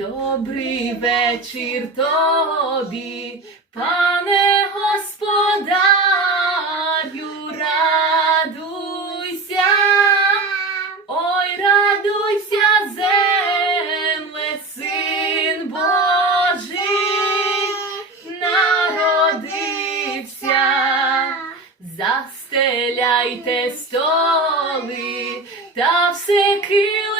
Добрий вечір тобі, пане господарю, радуйся, ой, радуйся, земле, син Божий, народився, застеляйте столи та все килимами,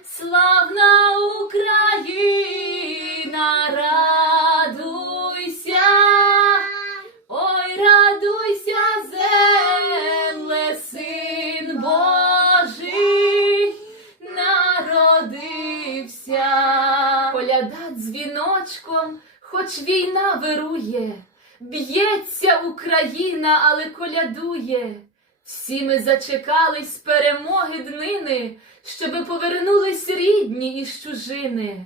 Коляда дзвіночком, хоч війна вирує, б'ється Україна, але колядує. Всі ми зачекались перемоги днини, щоби повернулись рідні із чужини.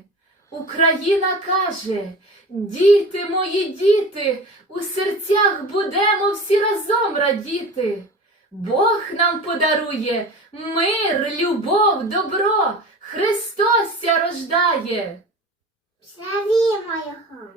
Україна каже, діти мої діти, у серцях будемо всі разом радіти. Бог нам подарує мир, любов, добро, Христос ся рождає. Славімо його!